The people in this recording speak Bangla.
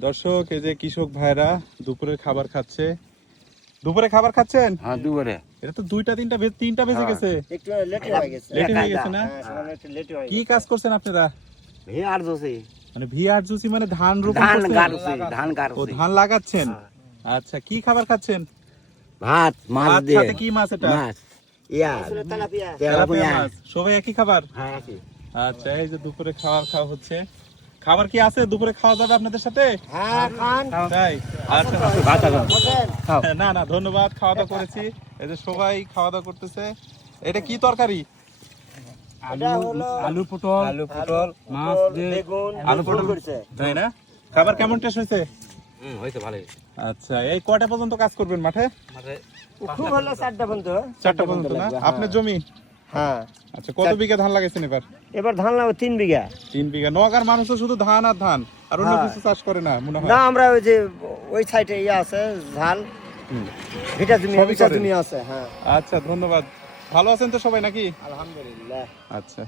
দর্শক, এই যে কৃষক ভাইরা দুপুরের খাবার খাচ্ছে। দুপুরে খাবার খাচ্ছেন? হ্যাঁ দুপুরে। এটা তো 2টা 3টা বেজে গেছে। একটু লেট হয়ে গেছে। লেট হয়ে গেছে না? হ্যাঁ, সামান্য একটু লেট হয়ে কি গেছে। কাজ করছেন আপনারা? আর জোসে মানে ভিআর জুসি মানে ধান রোপণ ধান করছেন? গাড়ছে, ধান ও গাড়ছে। ধান লাগাচ্ছেন। আচ্ছা, কি খাবার খাচ্ছেন? ভাত মাছ ভাত দিয়ে। সাথে কি মাছ এটা? মাছ ইয়া আসলে তেলাপিয়া। তেলাপিয়া তেলাপিয়া মাছ। সবাই একই খাবার? হ্যাঁ আছে। আচ্ছা, এই যে দুপুরে খাওয়া হচ্ছে। খাবার কি আছে? দুপুরে খাওয়া যাবে আপনাদের সাথে? হ্যাঁ, খান। তাই? আচ্ছা, বসেন। না ধন্যবাদ, খাওয়া দাওয়া করেছি। এই যে সবাই খাওয়া দাওয়া করতেছে। এটা কি তরকারি? এটা হলো আলু পটল মাছ দিয়ে বেগুন, আলু পটল করছে। তাই না? খাবার কেমন টেস্ট হয়েছে? হয়েছে ভালোই। আচ্ছা, এই কয়টা পর্যন্ত কাজ করবেন মাঠে? খুব হলো 4টা পর্যন্ত। 4টা পর্যন্ত না? আপনার জমি? হ্যাঁ। আচ্ছা, কত বিঘা ধান লাগাইছেন এবার? এবার ধান লাগাবো 3 বিঘা। 3 বিঘা। নোয়াগার মানুষ তো শুধু ধান আর ধান, আর অন্য হ্যাঁ। কিছু চাষ করে না মনে হয়। না, আমরা ওই যে ওই সাইডে ইয়ে আছে ঝাল হুম। ভিটা জমি, সবই ভিটা করেন। জমি আছে। হ্যাঁ, আচ্ছা, ধন্যবাদ। ভালো আছেন তো সবাই নাকি? আলহামদুলিল্লাহ। আচ্ছা।